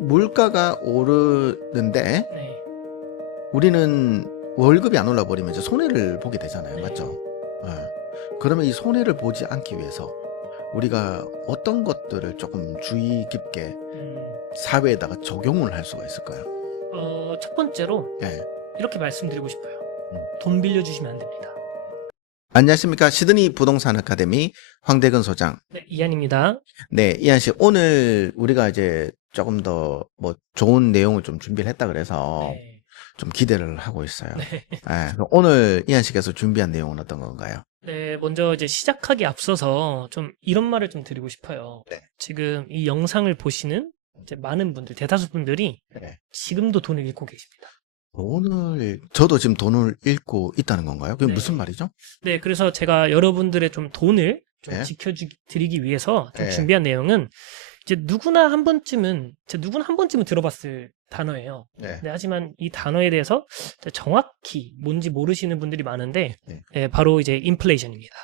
물가가 오르는데 네. 우리는 월급이 안 올라 버리면 이제 손해를 보게 되잖아요. 네. 맞죠? 예. 그러면 이 손해를 보지 않기 위해서 우리가 어떤 것들을 조금 주의 깊게 사회에다가 적용을 할 수가 있을까요? 첫 번째로 예. 이렇게 말씀드리고 싶어요. 음. 돈 빌려주시면 안 됩니다. 안녕하십니까. 시드니 부동산 아카데미 황대근 소장. 네, 이한입니다. 네, 이한 씨, 오늘 우리가 이제 조금 더 뭐 좋은 내용을 좀 준비를 했다 그래서 네. 좀 기대를 하고 있어요. 네. 예, 그럼 오늘 이한 씨께서 준비한 내용은 어떤 건가요? 네, 먼저 이제 시작하기 앞서서 좀 이런 말을 좀 드리고 싶어요. 네. 지금 이 영상을 보시는 이제 많은 분들, 대다수 분들이 네. 지금도 돈을 잃고 계십니다. 저도 지금 돈을 잃고 있다는 건가요? 그게 네. 무슨 말이죠? 네, 그래서 제가 여러분들의 좀 돈을 좀 네. 지켜드리기 위해서 좀 네. 준비한 내용은 이제 누구나 한 번쯤은 들어봤을 단어예요. 네. 네, 하지만 이 단어에 대해서 정확히 뭔지 모르시는 분들이 많은데, 네. 네, 바로 이제 인플레이션입니다.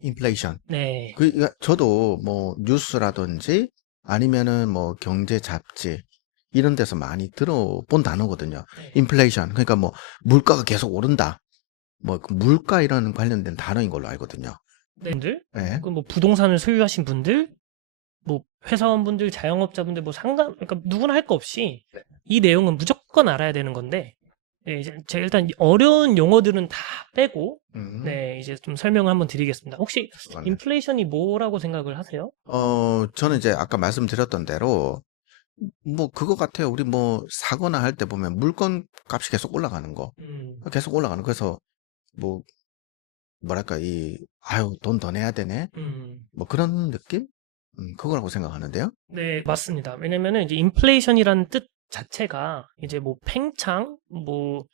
인플레이션. 네. 저도 뭐 뉴스라든지 아니면은 뭐 경제 잡지 이런 데서 많이 들어본 단어거든요. 네. 인플레이션. 그러니까 뭐 물가가 계속 오른다. 뭐 그 물가 이런 관련된 단어인 걸로 알거든요. 네, 분들, 네. 뭐 부동산을 소유하신 분들, 뭐 회사원분들, 자영업자분들, 그러니까 누구나 할 거 없이 이 내용은 무조건 알아야 되는 건데, 네, 이제 제가 일단 어려운 용어들은 다 빼고, 네, 이제 좀 설명을 한번 드리겠습니다. 혹시 인플레이션이 뭐라고 생각을 하세요? 저는 이제 아까 말씀드렸던 대로 뭐 그거 같아요. 우리 뭐 사거나 할 때 보면 물건 값이 계속 올라가는 거. 계속 올라가는 거. 그래서 뭐 뭐랄까 아유 돈 더 내야 되네. 뭐 그런 느낌? 그거라고 생각하는데요. 네, 맞습니다. 왜냐면은 이제 인플레이션이라는 뜻 자체가 이제 뭐 팽창, 뭐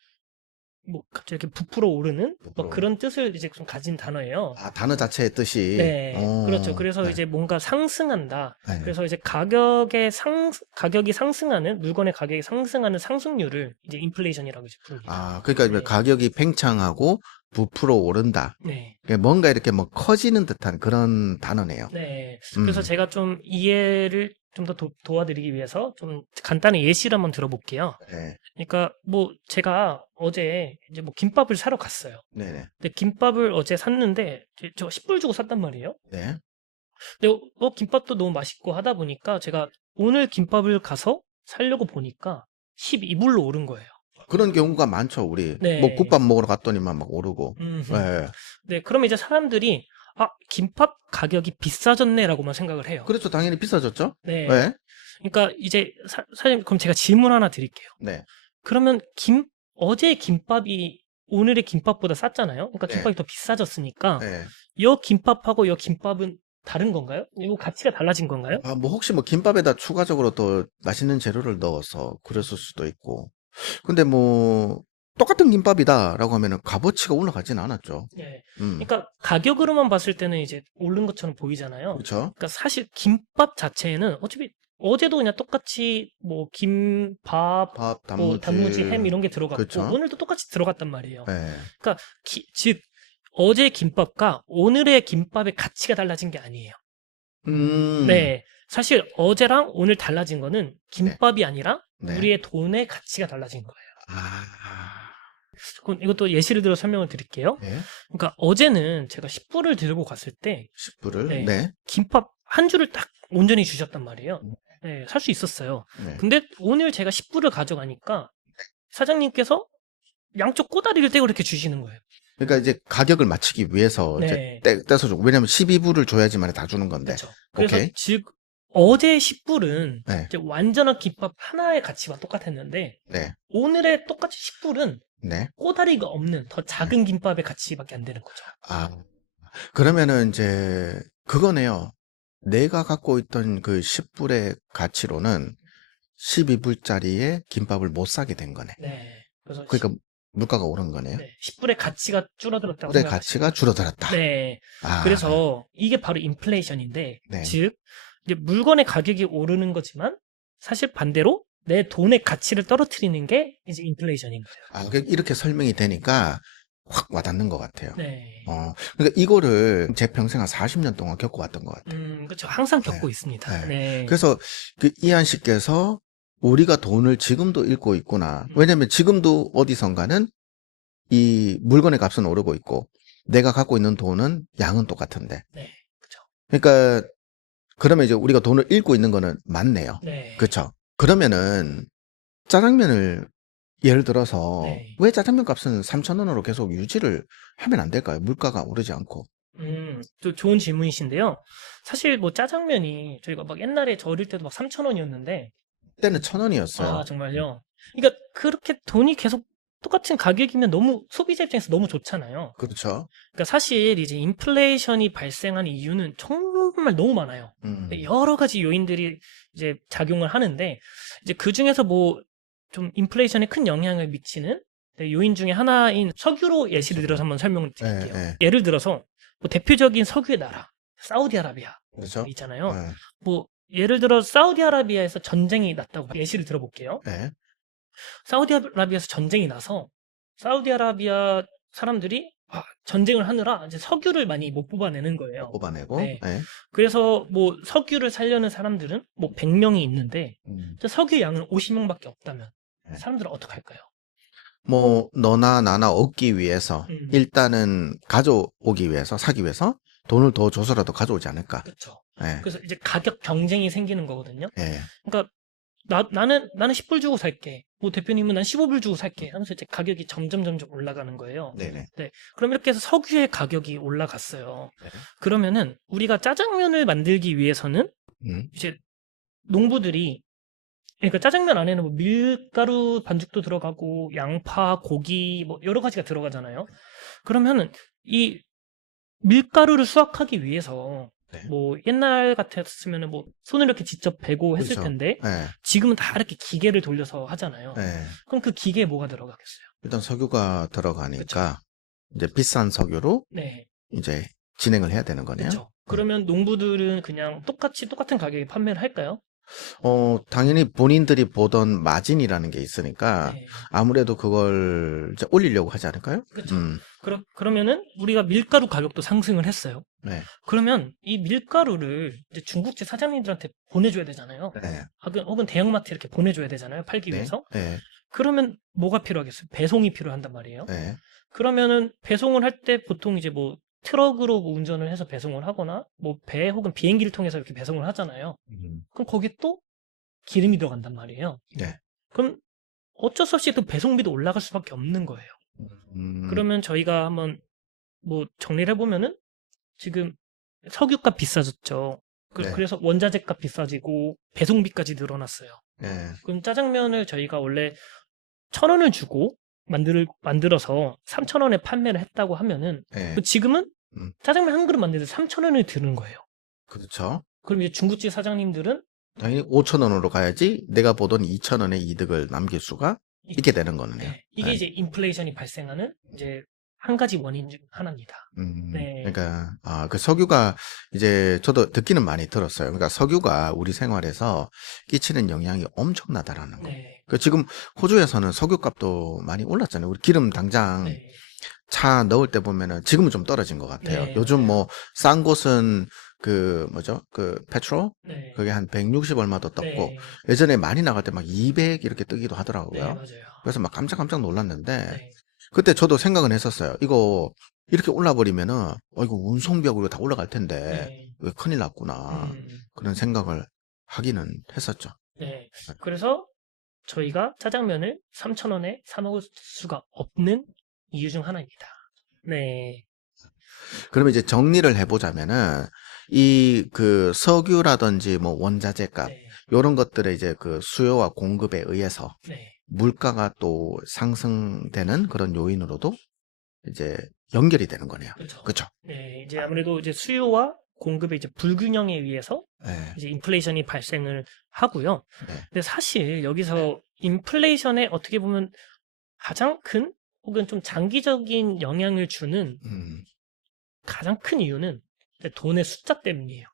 갑자기 이렇게 부풀어 오르는 뭐 부풀어. 그런 뜻을 이제 좀 가진 단어예요. 아, 단어 자체의 뜻이. 네, 그렇죠. 그래서 네. 이제 뭔가 상승한다. 네. 그래서 이제 가격이 상승하는, 물건의 가격이 상승하는 상승률을 이제 인플레이션이라고 이제 부릅니다. 아, 그러니까 네. 가격이 팽창하고 부풀어 오른다. 네. 그러니까 뭔가 이렇게 뭐 커지는 듯한 그런 단어네요. 네. 그래서 제가 좀 이해를 좀 더 도와드리기 위해서 좀 간단히 예시를 한번 들어볼게요. 네. 그러니까 뭐 제가 어제 이제 뭐 김밥을 사러 갔어요. 네네. 근데 김밥을 어제 샀는데 저 10불 주고 샀단 말이에요. 네. 근데 김밥도 너무 맛있고 하다 보니까 제가 오늘 김밥을 가서 사려고 보니까 12불로 오른 거예요. 그런 경우가 많죠, 우리. 네. 뭐 국밥 먹으러 갔더니만 막 오르고. 네. 네, 그러면 이제 사람들이 김밥 가격이 비싸졌네라고만 생각을 해요. 그렇죠. 당연히 비싸졌죠? 네. 네. 그러니까 이제 사장님, 그럼 제가 질문 하나 드릴게요. 네. 그러면 어제 김밥이 오늘의 김밥보다 쌌잖아요. 그러니까 네. 김밥이 더 비싸졌으니까 네. 이 김밥하고 이 김밥은 다른 건가요? 이거 가치가 달라진 건가요? 아, 뭐 혹시 뭐 김밥에다 추가적으로 더 맛있는 재료를 넣어서 그랬을 수도 있고. 근데 뭐 똑같은 김밥이다라고 하면은 값어치가 올라가지는 않았죠. 네. 음. 그러니까 가격으로만 봤을 때는 이제 오른 것처럼 보이잖아요. 그렇죠. 그러니까 사실 김밥 자체는 어차피 어제도 그냥 똑같이 뭐 김밥, 밥, 뭐 단무지, 햄 이런 게 들어갔고 그렇죠. 오늘도 똑같이 들어갔단 말이에요. 네. 그러니까 즉 어제 김밥과 오늘의 김밥의 가치가 달라진 게 아니에요. 네. 사실 어제랑 오늘 달라진 거는 김밥이 아니라 네. 우리의 돈의 가치가 달라진 거예요. 아. 그럼 이것도 예시를 들어 설명을 드릴게요. 네. 그러니까 어제는 제가 10불을 들고 갔을 때 10불을. 네. 네. 김밥 한 줄을 딱 온전히 주셨단 말이에요. 네, 살 수 있었어요. 네. 근데 오늘 제가 10불을 가져가니까 사장님께서 양쪽 꼬다리를 떼고 이렇게 주시는 거예요. 그러니까 이제 가격을 맞추기 위해서 네. 이제 떼서 주고. 왜냐면 12불을 줘야지만 다 주는 건데. 그렇죠. 그래서 오케이. 즉 어제 10불은 네. 이제 완전한 김밥 하나의 가치와 똑같았는데 네. 오늘의 똑같이 10불은 네. 꼬다리가 없는 더 작은 김밥의 가치밖에 안 되는 거죠. 아. 그러면은 이제 그거네요. 내가 갖고 있던 그 10불의 가치로는 12불짜리의 김밥을 못 사게 된 거네. 네. 그래서 그러니까 물가가 오른 거네요. 네, 10불의 가치가 줄어들었다고 10불의 생각하시면 가치가 줄어들었다. 네. 아. 그래서 이게 바로 인플레이션인데 네. 즉 이제 물건의 가격이 오르는 거지만 사실 반대로 내 돈의 가치를 떨어뜨리는 게 이제 인플레이션인 거예요. 아, 이렇게 설명이 되니까 확 와닿는 것 같아요. 네. 그러니까 이거를 제 평생 한 40년 동안 겪어왔던 것 같아요. 그렇죠. 항상 겪고 있습니다. 네. 네. 그래서 그 이한 씨께서 우리가 돈을 지금도 잃고 있구나. 왜냐면 지금도 어디선가는 이 물건의 값은 오르고 있고 내가 갖고 있는 돈은 양은 똑같은데. 네, 그쵸. 그러니까 그러면 이제 우리가 돈을 잃고 있는 거는 맞네요. 네. 그렇죠. 그러면은 짜장면을 예를 들어서 네. 왜 짜장면 값은 3,000원으로 계속 유지를 하면 안 될까요? 물가가 오르지 않고. 또 좋은 질문이신데요. 사실 뭐 짜장면이 저희가 막 옛날에 저 어릴 때도 막 3,000원이었는데, 그때는 1,000원이었어요. 아, 정말요? 그러니까 그렇게 돈이 계속 똑같은 가격이면 너무 소비자 입장에서 너무 좋잖아요. 그렇죠. 그러니까 사실 이제 인플레이션이 발생하는 이유는 정말 너무 많아요. 여러 가지 요인들이 이제 작용을 하는데 이제 그 중에서 뭐 좀 인플레이션에 큰 영향을 미치는 요인 중에 하나인 석유로 예시를 들어서 한번 설명을 드릴게요. 예. 예를 들어서 뭐 대표적인 석유의 나라 사우디아라비아 그렇죠. 있잖아요. 예. 뭐 예를 들어 사우디아라비아에서 전쟁이 났다고 예시를 들어볼게요. 예. 사우디아라비아에서 전쟁이 나서 사우디아라비아 사람들이 전쟁을 하느라 이제 석유를 많이 못 뽑아내는 거예요. 뽑아내고. 네. 예. 그래서 뭐 석유를 살려는 사람들은 뭐 100명이 있는데 음. 석유 양은 50명밖에 없다면 네. 사람들은 어떻게 할까요? 뭐 너나 나나 얻기 위해서 음. 일단은 가져오기 위해서 사기 위해서 돈을 더 줘서라도 가져오지 않을까. 그렇죠. 예. 그래서 이제 가격 경쟁이 생기는 거거든요. 예. 그러니까 나는 10불 주고 살게. 뭐 대표님은 난 15불 주고 살게. 하면서 이제 가격이 점점 올라가는 거예요. 네네. 네. 그럼 이렇게 해서 석유의 가격이 올라갔어요. 네. 그러면은 우리가 짜장면을 만들기 위해서는 이제 농부들이 그러니까 짜장면 안에는 뭐 밀가루 반죽도 들어가고 양파, 고기 뭐 여러 가지가 들어가잖아요. 그러면은 이 밀가루를 수확하기 위해서 네. 뭐 옛날 같았으면은 뭐 손을 이렇게 직접 베고 했을 그렇죠. 텐데 예. 지금은 다 이렇게 기계를 돌려서 하잖아요. 예. 그럼 그 기계에 뭐가 들어가겠어요? 일단 석유가 들어가니까 그쵸. 이제 비싼 석유로 네, 이제 진행을 해야 되는 거네요. 그렇죠. 그러면 농부들은 그냥 똑같은 가격에 판매를 할까요? 당연히 본인들이 보던 마진이라는 게 있으니까 네, 아무래도 그걸 이제 올리려고 하지 않을까요? 그렇죠. 그러면은 우리가 밀가루 가격도 상승을 했어요. 네. 그러면 이 밀가루를 이제 중국집 사장님들한테 보내줘야 되잖아요. 네. 혹은 대형마트 이렇게 보내줘야 되잖아요. 팔기 네. 위해서. 네. 그러면 뭐가 필요하겠어요? 배송이 필요한단 말이에요. 네. 그러면은 배송을 할 때 보통 이제 뭐 트럭으로 뭐 운전을 해서 배송을 하거나 뭐 배 혹은 비행기를 통해서 이렇게 배송을 하잖아요. 그럼 거기에 또 기름이 들어간단 말이에요. 네. 그럼 어쩔 수 없이 또 배송비도 올라갈 수밖에 없는 거예요. 그러면 저희가 한번 뭐 정리를 해보면은 지금 석유값 비싸졌죠. 네. 그래서 원자재값 비싸지고 배송비까지 늘어났어요. 네. 그럼 짜장면을 저희가 원래 1,000원을 주고 만들어서 3,000원에 판매를 했다고 하면은 네. 지금은 짜장면 한 그릇 만드는데 3,000원을 드는 거예요. 그렇죠. 그럼 이제 중국집 사장님들은 당연히 5,000원으로 가야지 내가 보던 2,000원의 이득을 남길 수가 있게 되는 거네요. 네. 이게 네. 이제 인플레이션이 발생하는 이제 한 가지 원인 중 하나입니다. 네. 그러니까 그 석유가 이제 저도 듣기는 많이 들었어요. 그러니까 석유가 우리 생활에서 끼치는 영향이 엄청나다라는 거. 네. 그 지금 호주에서는 석유값도 많이 올랐잖아요. 우리 기름 당장 네. 차 넣을 때 보면은 지금은 좀 떨어진 것 같아요. 네, 요즘 맞아요. 뭐 싼 곳은 그 페트롤 네. 그게 한 160 얼마도 떴고 네. 예전에 많이 나갈 때 막 200 이렇게 뜨기도 네, 하더라고요. 맞아요. 그래서 막 깜짝 놀랐는데 네. 그때 저도 생각은 했었어요. 이거 이렇게 올라버리면은 이거 운송비하고 다 올라갈 텐데 네. 왜 큰일 났구나 그런 생각을 하기는 했었죠. 네. 그래서 저희가 짜장면을 3,000원에 사 먹을 수가 없는 이유 중 하나입니다. 네. 그러면 이제 정리를 해보자면은 이 그 석유라든지 뭐 원자재 값 네. 이런 것들의 이제 그 수요와 공급에 의해서 네. 물가가 또 상승되는 그런 요인으로도 이제 연결이 되는 거네요. 그렇죠. 그렇죠? 네. 이제 아무래도 이제 수요와 공급의 이제 불균형에 의해서 네. 이제 인플레이션이 발생을 하고요. 네. 근데 사실 여기서 인플레이션에 어떻게 보면 가장 큰 혹은 좀 장기적인 영향을 주는 가장 큰 이유는 돈의 숫자 때문이에요.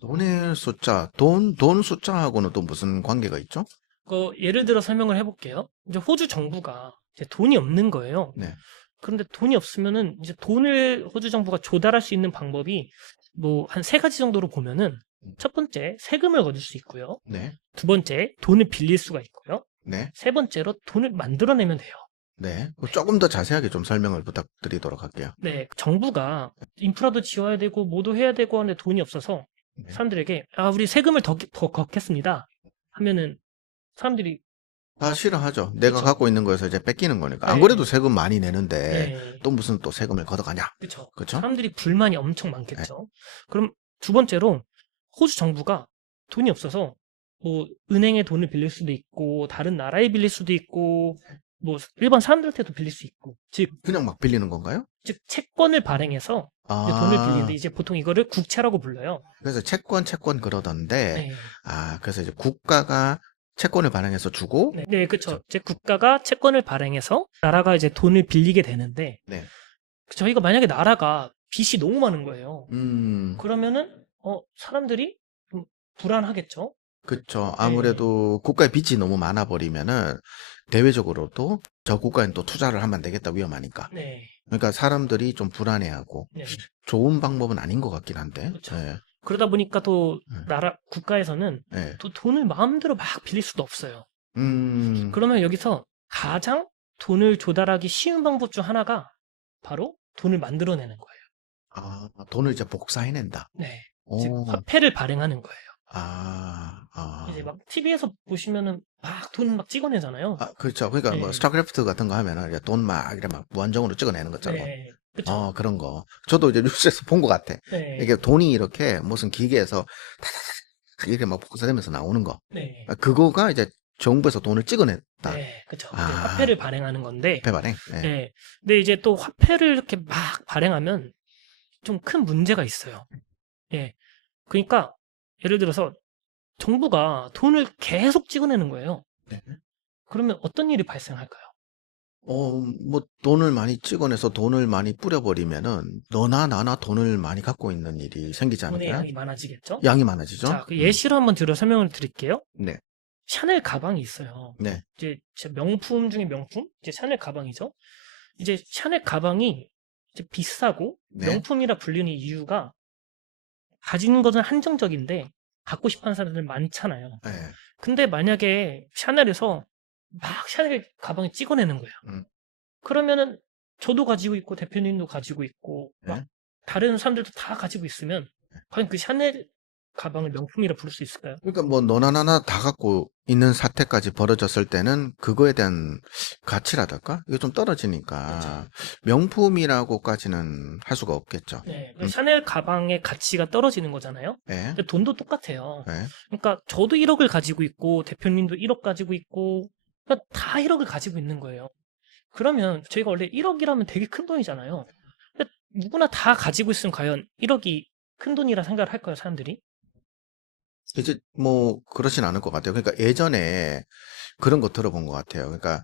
돈의 숫자, 돈 숫자하고는 또 무슨 관계가 있죠? 예를 들어 설명을 해볼게요. 이제 호주 정부가 이제 돈이 없는 거예요. 네. 그런데 돈이 없으면은 이제 돈을 호주 정부가 조달할 수 있는 방법이 뭐 한 3가지 정도로 보면은 첫 번째, 세금을 거둘 수 있고요. 네. 두 번째, 돈을 빌릴 수가 있고요. 네. 세 번째로 돈을 만들어내면 돼요. 네. 조금 더 자세하게 좀 설명을 부탁드리도록 할게요. 네, 정부가 인프라도 지어야 되고 뭐도 해야 되고 하는데 돈이 없어서 네. 사람들에게 우리 세금을 더 걷겠습니다 하면은 사람들이 다 싫어하죠. 내가 그쵸. 갖고 있는 거에서 이제 뺏기는 거니까. 안 네. 그래도 세금 많이 내는데 네, 또 무슨 또 세금을 걷어가냐. 그렇죠. 그쵸? 사람들이 불만이 엄청 많겠죠. 그럼 두 번째로 호주 정부가 돈이 없어서 뭐 은행에 돈을 빌릴 수도 있고 다른 나라에 빌릴 수도 있고 뭐 일반 사람들한테도 빌릴 수 있고 그냥 막 빌리는 건가요? 즉 채권을 발행해서 이제 돈을 빌리는데 이제 보통 이거를 국채라고 불러요. 그래서 채권 그러던데, 네. 그래서 이제 국가가 채권을 발행해서 주고, 네, 그렇죠. 이제 국가가 채권을 발행해서 나라가 이제 돈을 빌리게 되는데 네. 저희가 만약에 나라가 빚이 너무 많은 거예요. 음, 그러면은 사람들이 좀 불안하겠죠. 그쵸. 아무래도 국가의 빚이 너무 많아 버리면은 대외적으로도 저 국가엔 또 투자를 하면 안 되겠다 위험하니까. 네. 그러니까 사람들이 좀 불안해하고 네. 좋은 방법은 아닌 것 같긴 한데. 그렇죠. 네. 그러다 보니까 또 네. 국가에서는 네. 또 돈을 마음대로 막 빌릴 수도 없어요. 음, 그러면 여기서 가장 돈을 조달하기 쉬운 방법 중 하나가 바로 돈을 만들어내는 거예요. 돈을 이제 복사해낸다. 네. 오. 즉 화폐를 발행하는 거예요. 이제 막 TV에서 보시면은 막 돈 막 찍어내잖아요. 그렇죠. 그러니까 뭐 네. 스타크래프트 같은 거 하면은 이제 돈 막 이래 막 무한정으로 찍어내는 것처럼. 네. 그렇죠. 그런 거. 저도 이제 뉴스에서 본 것 같아. 네. 이게 돈이 이렇게 무슨 기계에서 타타타타 이렇게 막 복사되면서 나오는 거. 네. 그거가 이제 정부에서 돈을 찍어냈다. 네. 그렇죠. 화폐를 발행하는 건데. 화폐 발행. 네. 네. 근데 이제 또 화폐를 이렇게 막 발행하면 좀 큰 문제가 있어요. 예. 그러니까 예를 들어서 정부가 돈을 계속 찍어내는 거예요. 네. 그러면 어떤 일이 발생할까요? 뭐 돈을 많이 찍어내서 돈을 많이 뿌려버리면은 너나 나나 돈을 많이 갖고 있는 일이 생기지 돈의 않을까요? 양이 많아지겠죠? 양이 많아지죠? 자, 그 예시로 한번 설명을 드릴게요. 네. 샤넬 가방이 있어요. 네. 이제 명품 중에 명품? 이제 샤넬 가방이죠. 이제 샤넬 가방이 이제 비싸고 네. 명품이라 불리는 이유가 가지는 것은 한정적인데 갖고 싶어 하는 사람들 많잖아요. 네. 근데 만약에 샤넬에서 막 샤넬 가방을 찍어내는 거예요. 그러면은 저도 가지고 있고 대표님도 가지고 있고 막 네. 다른 사람들도 다 가지고 있으면 과연 그 샤넬 가방을 명품이라 부를 수 있을까요? 그러니까 뭐 너나 나나 다 갖고 있는 사태까지 벌어졌을 때는 그거에 대한 가치라달까? 이게 좀 떨어지니까 명품이라고까지는 할 수가 없겠죠. 네, 샤넬 가방의 가치가 떨어지는 거잖아요. 네. 근데 돈도 똑같아요. 네. 그러니까 저도 1억을 가지고 있고 대표님도 1억 가지고 있고 그러니까 다 1억을 가지고 있는 거예요. 그러면 저희가 원래 1억이라면 되게 큰 돈이잖아요. 근데 누구나 다 가지고 있으면 과연 1억이 큰 돈이라 생각을 할까요, 사람들이? 이제 뭐 그러진 않을 것 같아요. 그러니까 예전에 그런 거 들어본 것 같아요. 그러니까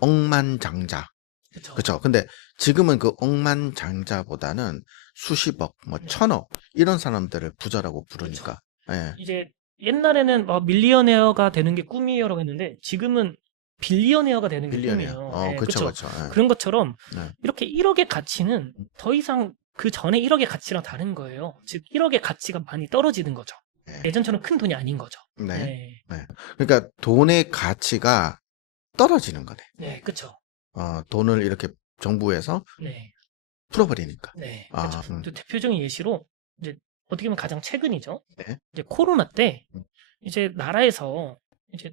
억만장자. 그렇죠. 그렇죠. 근데 지금은 그 억만장자보다는 수십억, 뭐 천억 이런 사람들을 부자라고 부르니까. 예. 이제 옛날에는 밀리어네어가 되는 게 꿈이에요라고 했는데 지금은 빌리어네어가 되는 게 빌리언이에요. 꿈이에요. 예, 그렇죠, 그쵸? 그렇죠. 예. 그런 것처럼 네. 이렇게 1억의 가치는 더 이상 그 전에 1억의 가치랑 다른 거예요. 즉 1억의 가치가 많이 떨어지는 거죠. 네. 예전처럼 큰 돈이 아닌 거죠. 네. 그러니까 돈의 가치가 떨어지는 거네. 네, 그렇죠. 돈을 이렇게 정부에서 네, 풀어버리니까. 네, 아, 그렇죠. 또 대표적인 예시로 이제 어떻게 보면 가장 최근이죠. 네. 이제 코로나 때 음. 이제 나라에서 이제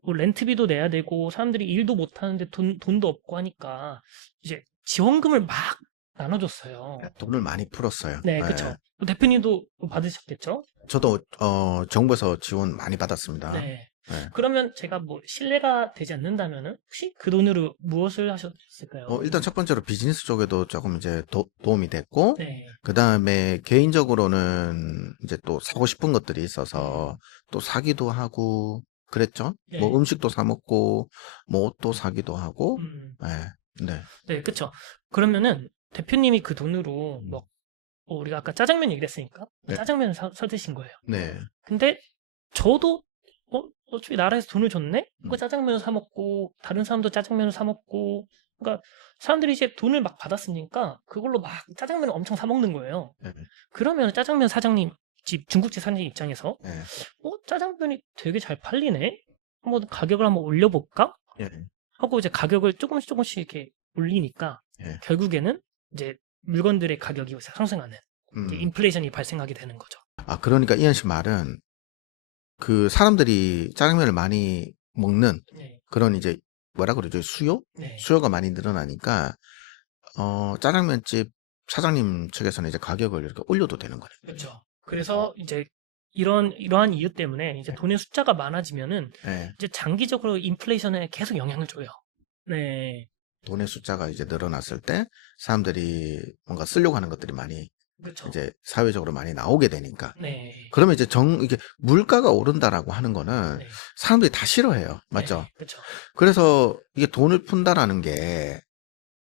뭐 렌트비도 내야 되고 사람들이 일도 못 하는데 돈도 없고 하니까 이제 지원금을 막 나눠줬어요. 돈을 많이 풀었어요. 네, 그렇죠. 대표님도 받으셨겠죠? 저도 정부에서 지원 많이 받았습니다. 네. 네. 그러면 제가 뭐 신뢰가 되지 않는다면은 혹시 그 돈으로 무엇을 하셨을까요? 일단 첫 번째로 비즈니스 쪽에도 조금 이제 도움이 됐고, 네. 그 다음에 개인적으로는 이제 또 사고 싶은 것들이 있어서 또 사기도 하고 그랬죠. 네. 뭐 음식도 사 먹고, 뭐 옷도 사기도 하고, 네. 네, 그렇죠. 그러면은 대표님이 그 돈으로 뭐 우리가 아까 짜장면 얘기를 했으니까 네. 짜장면을 사 드신 거예요. 네. 근데 저도 어차피 나라에서 돈을 줬네? 그 짜장면을 사 먹고 다른 사람도 짜장면을 사 먹고 그러니까 사람들이 이제 돈을 막 받았으니까 그걸로 막 짜장면을 엄청 사 먹는 거예요. 네. 그러면 짜장면 사장님 중국집 사장님 입장에서 예. 짜장면이 되게 잘 팔리네. 한번 가격을 한번 올려볼까? 예. 하고 이제 가격을 조금씩 이렇게 올리니까 예. 결국에는 이제 물건들의 가격이 상승하는 이제 인플레이션이 발생하게 되는 거죠. 그러니까 이현 씨 말은 그 사람들이 짜장면을 많이 먹는 네. 그런 이제 뭐라 그러죠? 수요? 네. 수요가 많이 늘어나니까 짜장면집 사장님 측에서는 이제 가격을 이렇게 올려도 되는 거예요. 그렇죠. 그래서 이제 이러한 이유 때문에 이제 돈의 숫자가 많아지면은 예. 이제 장기적으로 인플레이션에 계속 영향을 줘요. 네. 돈의 숫자가 이제 늘어났을 때 사람들이 뭔가 쓰려고 하는 것들이 많이 그렇죠. 이제 사회적으로 많이 나오게 되니까. 네. 그러면 이제 이게 물가가 오른다라고 하는 거는 네. 사람들이 다 싫어해요. 맞죠? 네. 그렇죠. 그래서 이게 돈을 푼다라는 게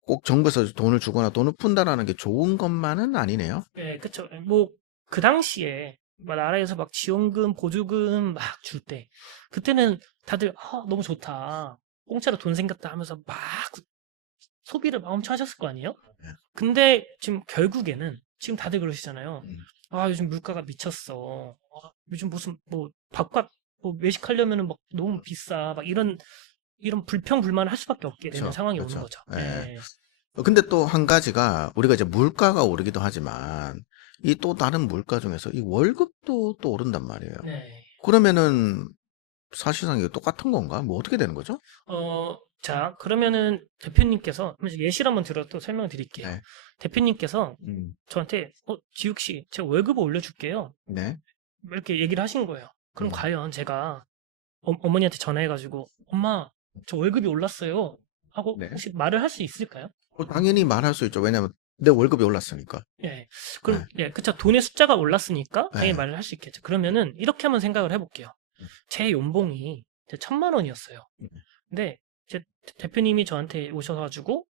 꼭 정부에서 돈을 주거나 돈을 푼다라는 게 좋은 것만은 아니네요. 네, 그렇죠. 뭐 그 당시에 막 나라에서 막 지원금, 보조금 막 줄 때 그때는 다들 너무 좋다. 공짜로 돈 생겼다 하면서 막 소비를 막 엄청 하셨을 거 아니에요? 네. 근데 지금 결국에는 지금 다들 그러시잖아요. 음. 요즘 물가가 미쳤어. 요즘 무슨 뭐 밥값 뭐 외식하려면은 막 너무 비싸. 막 이런 불평불만을 할 수밖에 없게 되는 그렇죠. 상황이 그렇죠. 오는 거죠. 예. 네. 근데 또 한 가지가 우리가 이제 물가가 오르기도 하지만 이 또 다른 물가 중에서 이 월급도 또 오른단 말이에요. 네. 그러면은 사실상 이거 똑같은 건가? 뭐 어떻게 되는 거죠? 자, 그러면은 대표님께서 예시를 한번 들어 또 설명을 드릴게요. 네. 대표님께서 음. 저한테 지욱 씨, 제가 월급을 올려줄게요. 네. 이렇게 얘기를 하신 거예요. 그럼 음. 과연 제가 어머니한테 전화해가지고 엄마, 저 월급이 올랐어요. 하고 네. 혹시 말을 할 수 있을까요? 당연히 말할 수 있죠. 왜냐면 내 월급이 올랐으니까. 예. 그럼 그쵸. 돈의 숫자가 올랐으니까 당연히 네. 말을 할 수 있겠죠. 그러면은 이렇게 한번 생각을 해볼게요. 제 연봉이 1,000만 원이었어요. 근데 제 대표님이 저한테 오셔가지고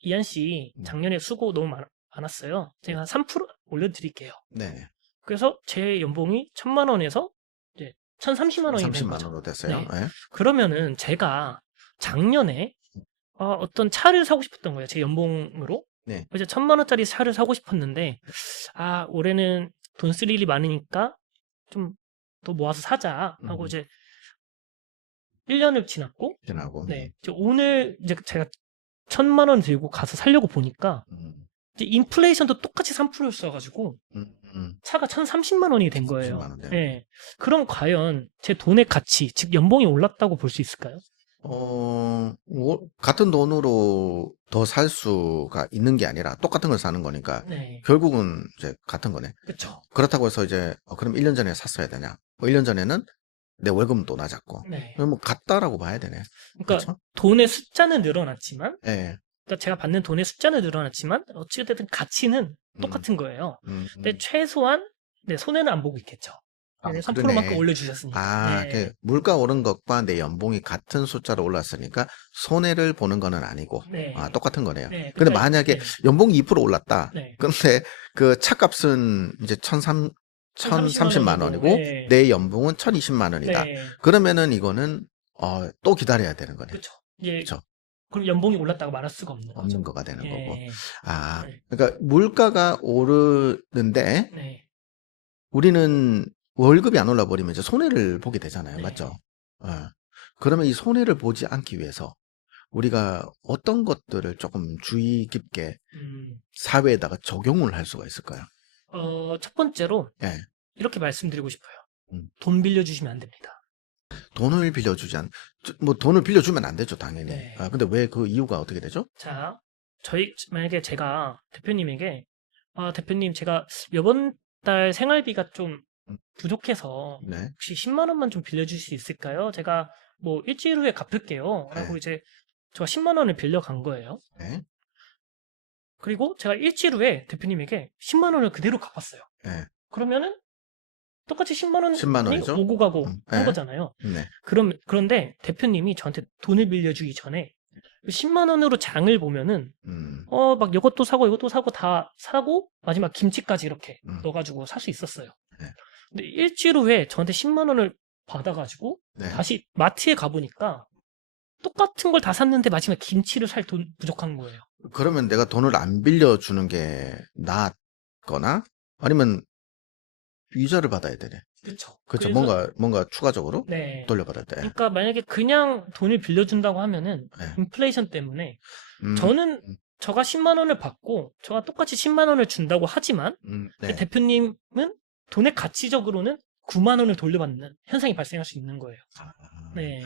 이한 씨 작년에 수고 너무 많았어요. 제가 한 3% 올려드릴게요. 네. 그래서 제 연봉이 1,000만 원에서 이제 1,030만 원이 된 30만 거죠. 원으로 됐어요. 네. 네. 그러면은 제가 작년에 어떤 차를 사고 싶었던 거예요. 제 연봉으로. 네. 이제 1,000만 원짜리 차를 사고 싶었는데 올해는 돈 쓸 일이 많으니까 좀 더 모아서 사자 하고 이제 1년을 지났고 지나고. 네. 이제 오늘 이제 제가 1,000만 원 들고 가서 살려고 보니까 이제 인플레이션도 똑같이 3%였어가지고 차가 1,030만 원이 된 거예요. 30만 원 돼요. 네. 그럼 과연 제 돈의 가치, 즉 연봉이 올랐다고 볼 수 있을까요? 같은 돈으로 더 살 수가 있는 게 아니라 똑같은 걸 사는 거니까 네. 결국은 이제 같은 거네. 그렇죠. 그렇다고 해서 이제 그럼 1년 전에 샀어야 되냐? 1년 전에는 내 월급은 또 낮았고. 네. 그럼 뭐 같다라고 봐야 되네. 그러니까 그렇죠? 돈의 숫자는 늘어났지만 예. 그러니까 제가 받는 돈의 숫자는 늘어났지만 어찌됐든 가치는 똑같은 거예요. 근데 최소한 손해는 안 보고 있겠죠. 3%만큼 그러네. 올려주셨으니까. 네. 물가 오른 것과 내 연봉이 같은 숫자로 올랐으니까 손해를 보는 거는 아니고 네. 똑같은 거네요. 네. 근데 그러니까, 만약에 연봉이 2% 올랐다. 네. 근데 그 차값은 이제 1,030만 원이고 네. 내 연봉은 1,020만 원이다. 네. 그러면은 이거는 또 기다려야 되는 거네요. 그렇죠. 예. 그렇죠. 그럼 연봉이 올랐다고 말할 수가 없는 거죠. 없는 거가 되는 예. 거고. 네. 그러니까 물가가 오르는데 네. 우리는 월급이 안 올라 버리면 이제 손해를 보게 되잖아요. 네. 맞죠? 그러면 이 손해를 보지 않기 위해서 우리가 어떤 것들을 조금 주의 깊게 사회에다가 적용을 할 수가 있을까요? 첫 번째로 예. 이렇게 말씀드리고 싶어요. 음. 돈 빌려주시면 안 됩니다. 돈을 돈을 빌려주면 안 되죠, 당연히. 네. 근데 왜 그 이유가 어떻게 되죠? 자, 만약에 제가 대표님에게 대표님 제가 이번 달 생활비가 좀 부족해서 네. 혹시 10만 원만 좀 빌려줄 수 있을까요? 제가 뭐 일주일 후에 갚을게요. 라고 네. 이제 제가 10만 원을 빌려간 거예요. 네. 그리고 제가 일주일 후에 대표님에게 10만 원을 그대로 갚았어요. 네. 그러면은 똑같이 10만 10만 원이 원이죠? 오고 가고 한 네. 거잖아요. 네. 그런데 대표님이 저한테 돈을 빌려주기 전에 10만 원으로 장을 보면은 막 이것도 사고 다 사고 마지막 김치까지 이렇게 넣어가지고 살 수 있었어요. 네. 근데 일주일 후에 저한테 10만 원을 받아가지고 네. 다시 마트에 가보니까 똑같은 걸 다 샀는데 마지막에 김치를 살 돈 부족한 거예요. 그러면 내가 돈을 안 빌려주는 게 낫거나 아니면 이자를 받아야 되네. 그렇죠. 그렇죠. 그래서 뭔가 추가적으로 네. 돌려받아야 돼. 그러니까 만약에 그냥 돈을 빌려준다고 하면은 네. 인플레이션 때문에 음, 저는 저가 10만 원을 받고 저가 똑같이 10만 원을 준다고 하지만 네. 대표님은 돈의 가치적으로는 9만 원을 돌려받는 현상이 발생할 수 있는 거예요. 네.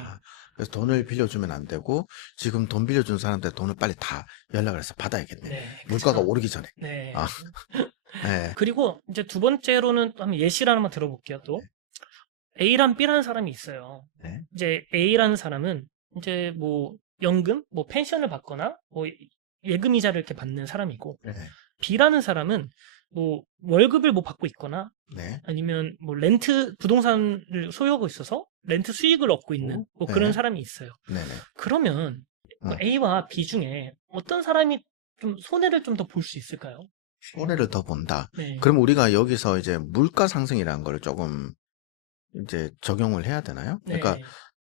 그래서 돈을 빌려주면 안 되고 지금 돈 빌려준 사람들 돈을 빨리 다 연락을 해서 받아야겠네. 네. 물가가 그쵸. 오르기 전에. 네. 아, 네. 그리고 이제 두 번째로는 또 한번 예시를 하나만 들어볼게요. 또 A란 B라는 사람이 있어요. 네. 이제 A라는 사람은 이제 뭐 연금, 뭐 펜션을 받거나 뭐 예금 이자를 이렇게 받는 사람이고 네. B라는 사람은 뭐 월급을 뭐 받고 있거나 네. 아니면 뭐 렌트 부동산을 소유하고 있어서 렌트 수익을 얻고 있는 뭐 네. 그런 사람이 있어요. 네네. 그러면 뭐 A와 B 중에 어떤 사람이 좀 손해를 좀 더 볼 수 있을까요? 손해를 더 본다. 네. 그럼 우리가 여기서 이제 물가 상승이라는 걸 조금 이제 적용을 해야 되나요? 네. 그러니까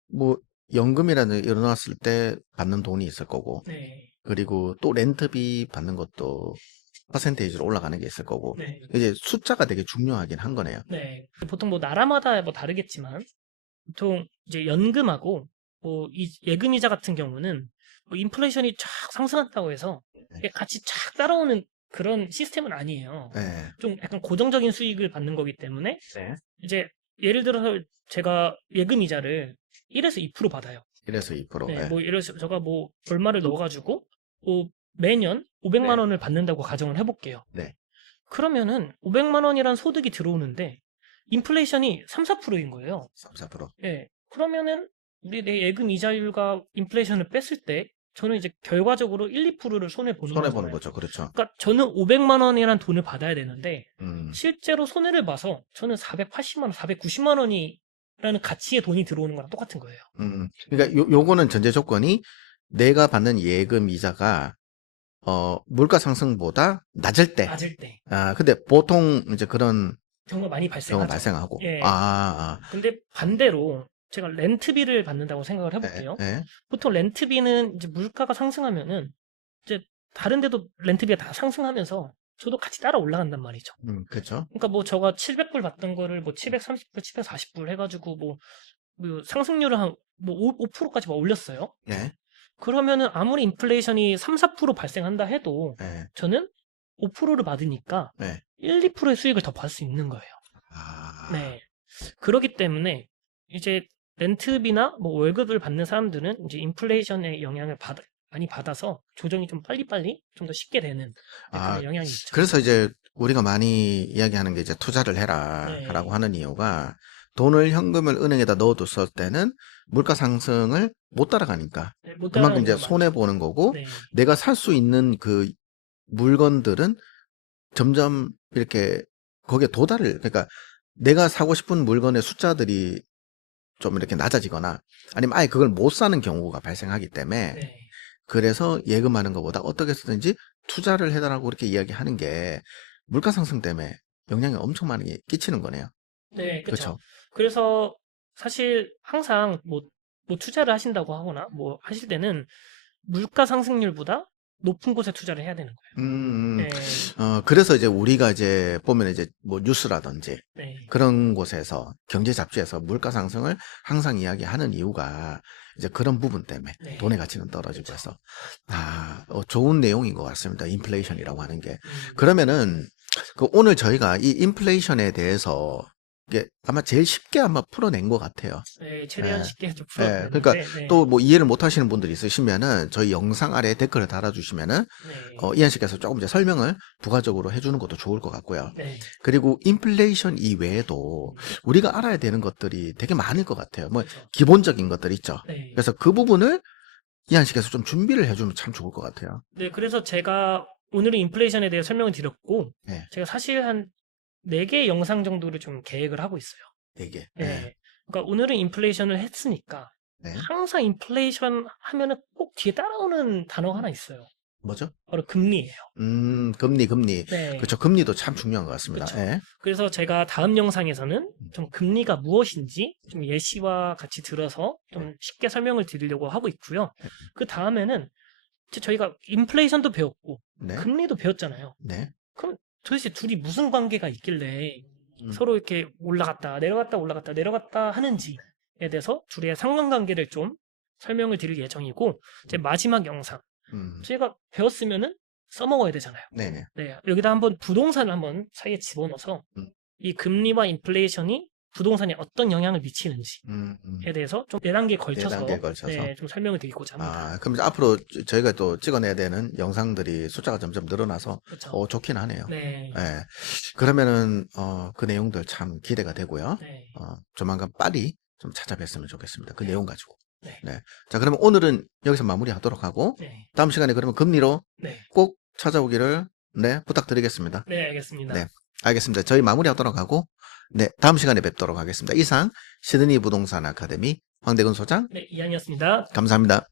뭐 연금이라는 일어났을 때 받는 돈이 있을 거고, 네. 그리고 또 렌트비 받는 것도 퍼센테이지로 올라가는 게 있을 거고, 네. 이제 숫자가 되게 중요하긴 한 거네요. 네. 보통 뭐 나라마다 뭐 다르겠지만 보통 이제 연금하고 뭐 예금 이자 같은 경우는 뭐 인플레이션이 쫙 상승한다고 해서 이게 같이 쫙 따라오는 그런 시스템은 아니에요. 네. 좀 약간 고정적인 수익을 받는 거기 때문에 네. 이제 예를 들어서 제가 예금 이자를 1에서 2% 받아요. 1에서 2%. 네, 네. 뭐 예를 들어서 제가 뭐 얼마를 넣어가지고 뭐 매년 500만 원을 받는다고 가정을 해볼게요. 네. 그러면은 500만 원이란 소득이 들어오는데 인플레이션이 3, 4%인 거예요. 3, 4%. 예. 그러면은 우리 내 예금 이자율과 인플레이션을 뺐을 때 저는 이제 결과적으로 1, 2%를 손해 보는 손해보는 거잖아요. 거죠. 그렇죠. 그러니까 저는 500만 원이란 돈을 받아야 되는데 음. 실제로 손해를 봐서 저는 480만 원, 490만 원이라는 가치의 돈이 들어오는 거랑 똑같은 거예요. 그러니까 요거는 전제 조건이 내가 받는 예금 이자가 물가 상승보다 낮을 때. 낮을 때 근데 보통 이제 그런 경우가 많이 경우가 발생하죠. 발생하고. 예. 아. 근데 반대로 제가 렌트비를 받는다고 생각을 해볼게요. 네. 보통 렌트비는 이제 물가가 상승하면은 이제 다른 데도 렌트비가 다 상승하면서 저도 같이 따라 올라간단 말이죠. 그렇죠. 그러니까 뭐 저가 700불 받던 거를 뭐 730불, 740불 해가지고 뭐 상승률을 한 뭐 5%까지 막 올렸어요. 네. 그러면은 아무리 인플레이션이 3, 4% 발생한다 해도 네. 저는 5%를 받으니까 네. 1, 2%의 수익을 더 받을 수 있는 거예요. 네. 그렇기 때문에 이제 렌트비나 뭐 월급을 받는 사람들은 이제 인플레이션의 영향을 많이 받아서 조정이 좀 빨리빨리 좀 더 쉽게 되는 그런 영향이 있죠. 그래서 이제 우리가 많이 이야기하는 게 이제 투자를 해라라고 하는 이유가 돈을 현금을 은행에다 넣어뒀을 때는 물가 상승을 못 따라가니까 네, 못 그만큼 따라가는 이제 경우가 손해 많죠. 보는 거고 네. 내가 살 수 있는 그 물건들은 점점 이렇게 거기에 도달을 그러니까 내가 사고 싶은 물건의 숫자들이 좀 이렇게 낮아지거나 아니면 아예 그걸 못 사는 경우가 발생하기 때문에 네. 그래서 예금하는 것보다 어떻게 해서든지 투자를 해달라고 그렇게 이야기하는 게 물가 상승 때문에 영향이 엄청 많이 끼치는 거네요. 네, 그렇죠. 그렇죠. 그래서 사실 항상 뭐 투자를 하신다고 하거나 뭐 하실 때는 물가 상승률보다 높은 곳에 투자를 해야 되는 거예요. 네. 그래서 이제 우리가 이제 보면 이제 뭐 뉴스라든지 네. 그런 곳에서 경제 잡지에서 물가 상승을 항상 이야기하는 이유가 이제 그런 부분 때문에 네. 돈의 가치는 떨어지고 해서 좋은 내용인 것 같습니다. 인플레이션이라고 하는 게. 그러면은 오늘 저희가 이 인플레이션에 대해서 이게 아마 제일 쉽게 아마 풀어낸 것 같아요. 네, 최대한 예. 쉽게 좀 예, 풀어냈는데 그러니까 또 뭐 이해를 못 하시는 분들이 있으시면은 저희 영상 아래에 댓글을 달아주시면은 이한 씨께서 조금 이제 설명을 부가적으로 해주는 것도 좋을 것 같고요. 네. 그리고 인플레이션 이외에도 우리가 알아야 되는 것들이 되게 많을 것 같아요. 뭐 그렇죠. 기본적인 것들 있죠. 네. 그래서 그 부분을 이한 씨께서 좀 준비를 해주면 참 좋을 것 같아요. 네, 그래서 제가 오늘은 인플레이션에 대해 설명을 드렸고 네. 제가 사실 한 4개 영상 정도를 좀 계획을 하고 있어요. 4개. 네. 그러니까 오늘은 인플레이션을 했으니까 네. 항상 인플레이션 하면은 꼭 뒤에 따라오는 단어가 하나 있어요. 뭐죠? 바로 금리예요. 금리. 네. 그렇죠. 금리도 참 중요한 것 같습니다. 그쵸. 예. 그래서 제가 다음 영상에서는 좀 금리가 무엇인지 좀 예시와 같이 들어서 좀 쉽게 설명을 드리려고 하고 있고요. 그 다음에는 저희가 인플레이션도 배웠고 네. 금리도 배웠잖아요. 네. 그럼 도대체 둘이 무슨 관계가 있길래 서로 이렇게 올라갔다 내려갔다 올라갔다 내려갔다 하는지에 대해서 둘의 상관관계를 좀 설명을 드릴 예정이고 이제 마지막 영상 저희가 배웠으면은 써먹어야 되잖아요. 네네. 네, 여기다 한번 부동산을 한번 사이에 집어넣어서 이 금리와 인플레이션이 부동산에 어떤 영향을 미치는지에 대해서 좀 4단계에 걸쳐서, 4단계에 걸쳐서. 네, 좀 설명을 드리고자 합니다. 그럼 이제 앞으로 저희가 또 찍어내야 되는 영상들이 숫자가 점점 늘어나서 그렇죠. 좋긴 하네요. 네. 예. 그러면은 그 내용들 참 기대가 되고요. 네. 조만간 빨리 좀 찾아뵀으면 좋겠습니다. 그 내용 가지고. 네. 네. 자, 그러면 오늘은 여기서 마무리하도록 하고 네. 다음 시간에 그러면 금리로 네. 꼭 찾아오기를 부탁드리겠습니다. 네, 알겠습니다. 네. 알겠습니다. 저희 마무리하도록 하고 네, 다음 시간에 뵙도록 하겠습니다. 이상 시드니 부동산 아카데미 황대근 소장 네, 이한이었습니다. 감사합니다.